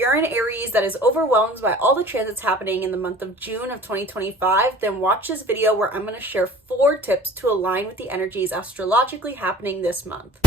you're an Aries that is overwhelmed by all the transits happening in the month of June of 2025, then watch this video where I'm going to share 4 tips to align with the energies astrologically happening this month.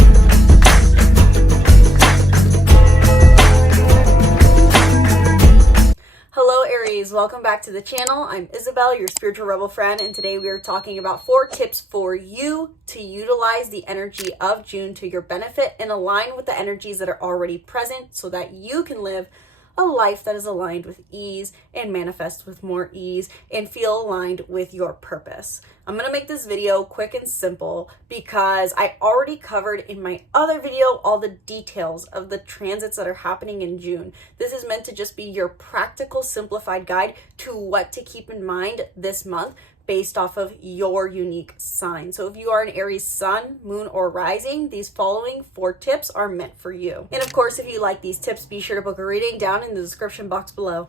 Hello Aries, welcome back to the channel. I'm Isabel, your spiritual rebel friend, and today we are talking about 4 tips for you to utilize the energy of June to your benefit and align with the energies that are already present so that you can live a life that is aligned with ease and manifest with more ease and feel aligned with your purpose. I'm going to make this video quick and simple because I already covered in my other video all the details of the transits that are happening in June. This is meant to just be your practical, simplified guide to what to keep in mind this month based off of your unique sign. So if you are an Aries sun, moon, or rising, these following 4 tips are meant for you. And of course, if you like these tips, be sure to book a reading down in the description box below.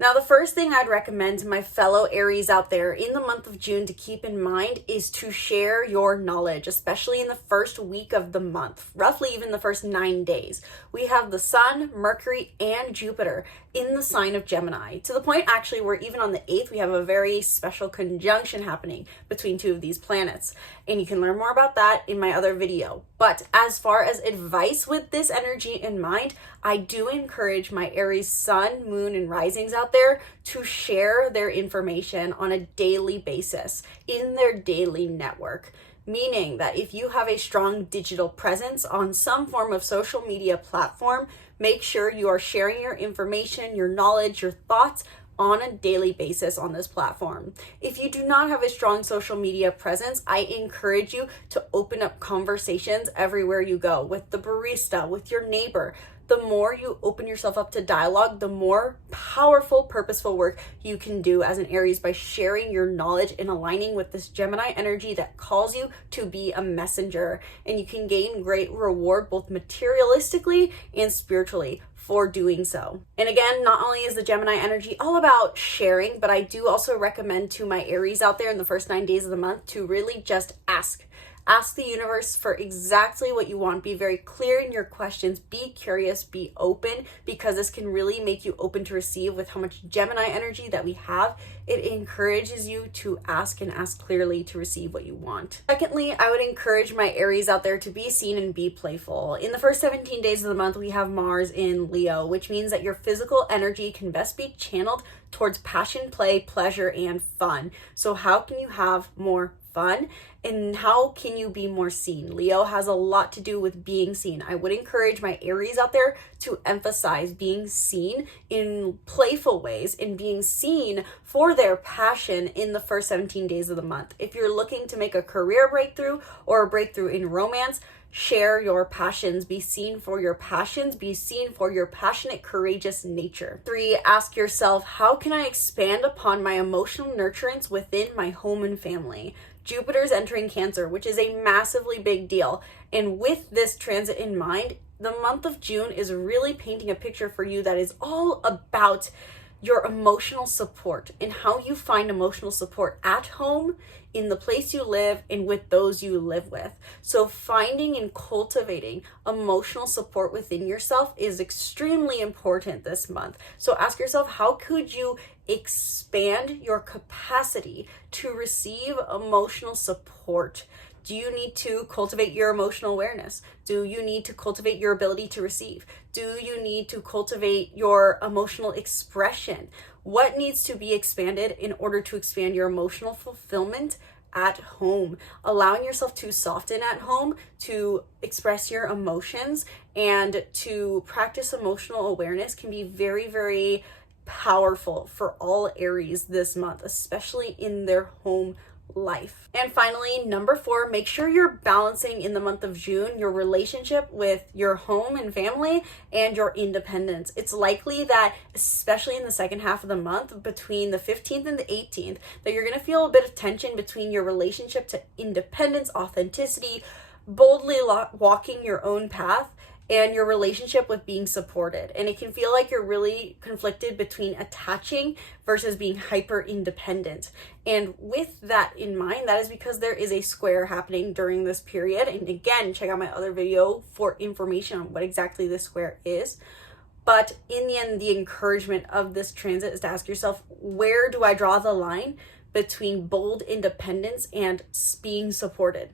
Now, the first thing I'd recommend to my fellow Aries out there in the month of June to keep in mind is to share your knowledge, especially in the first week of the month, roughly even the first 9 days. We have the Sun, Mercury, and Jupiter in the sign of Gemini, to the point actually where even on the 8th, we have a very special conjunction happening between 2 of these planets. And you can learn more about that in my other video. But as far as advice with this energy in mind, I do encourage my Aries sun, moon, and risings out there to share their information on a daily basis in their daily network. Meaning that if you have a strong digital presence on some form of social media platform, make sure you are sharing your information, your knowledge, your thoughts on a daily basis on this platform. If you do not have a strong social media presence, I encourage you to open up conversations everywhere you go, with the barista, with your neighbor. The more you open yourself up to dialogue, the more powerful, purposeful work you can do as an Aries by sharing your knowledge and aligning with this Gemini energy that calls you to be a messenger. And you can gain great reward both materialistically and spiritually for doing so. And again, not only is the Gemini energy all about sharing, but I do also recommend to my Aries out there in the first 9 days of the month to really just ask. Ask the universe for exactly what you want. Be very clear in your questions. Be curious, be open, because this can really make you open to receive with how much Gemini energy that we have. It encourages you to ask and ask clearly to receive what you want. Secondly, I would encourage my Aries out there to be seen and be playful. In the first 17 days of the month, we have Mars in Leo, which means that your physical energy can best be channeled towards passion, play, pleasure, and fun. So how can you have more fun? And how can you be more seen? Leo has a lot to do with being seen. I would encourage my Aries out there to emphasize being seen in playful ways and being seen for their passion in the first 17 days of the month. If you're looking to make a career breakthrough or a breakthrough in romance, share your passions. Be seen for your passions. Be seen for your passionate, courageous nature. 3, ask yourself, how can I expand upon my emotional nurturance within my home and family? Jupiter's entering Cancer, which is a massively big deal. And with this transit in mind, the month of June is really painting a picture for you that is all about your emotional support and how you find emotional support at home, in the place you live, and with those you live with. So finding and cultivating emotional support within yourself is extremely important this month. So ask yourself, how could you expand your capacity to receive emotional support? Do you need to cultivate your emotional awareness? Do you need to cultivate your ability to receive? Do you need to cultivate your emotional expression? What needs to be expanded in order to expand your emotional fulfillment at home? Allowing yourself to soften at home, to express your emotions, and to practice emotional awareness can be very, very powerful for all Aries this month, especially in their home life. And finally, number 4, make sure you're balancing in the month of June your relationship with your home and family and your independence. It's likely that, especially in the second half of the month, between the 15th and the 18th, that you're going to feel a bit of tension between your relationship to independence, authenticity, boldly walking your own path, and your relationship with being supported. And it can feel like you're really conflicted between attaching versus being hyper independent. And with that in mind, that is because there is a square happening during this period. And again, check out my other video for information on what exactly this square is. But in the end, the encouragement of this transit is to ask yourself, where do I draw the line between bold independence and being supported?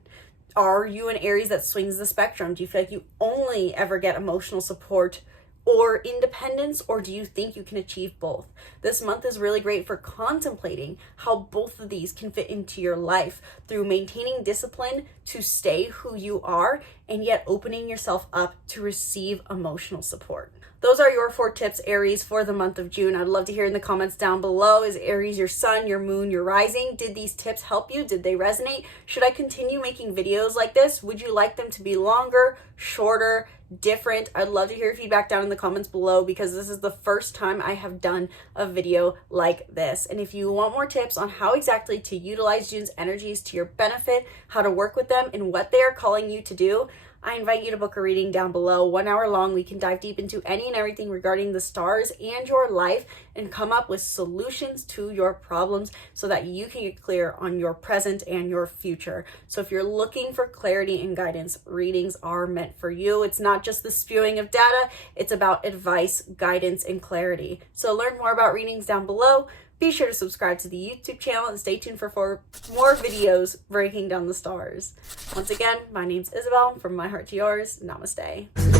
Are you an Aries that swings the spectrum? Do you feel like you only ever get emotional support or independence, or do you think you can achieve both? This month is really great for contemplating how both of these can fit into your life through maintaining discipline to stay who you are and yet opening yourself up to receive emotional support. Those are your 4 tips, Aries, for the month of June. I'd love to hear in the comments down below. Is Aries your sun, your moon, your rising? Did these tips help you? Did they resonate? Should I continue making videos like this? Would you like them to be longer, shorter, different? I'd love to hear feedback down in the comments below, because this is the first time I have done a video like this. And if you want more tips on how exactly to utilize June's energies to your benefit, how to work with them, and what they are calling you to do, I invite you to book a reading down below. 1 hour long. We can dive deep into any and everything regarding the stars and your life and come up with solutions to your problems so that you can get clear on your present and your future. So if you're looking for clarity and guidance, readings are meant for you. It's not just the spewing of data. It's about advice, guidance, and clarity. So learn more about readings down below. Be sure to subscribe to the YouTube channel and stay tuned for more videos breaking down the stars. Once again, my name's Isabel. From my heart to yours, namaste.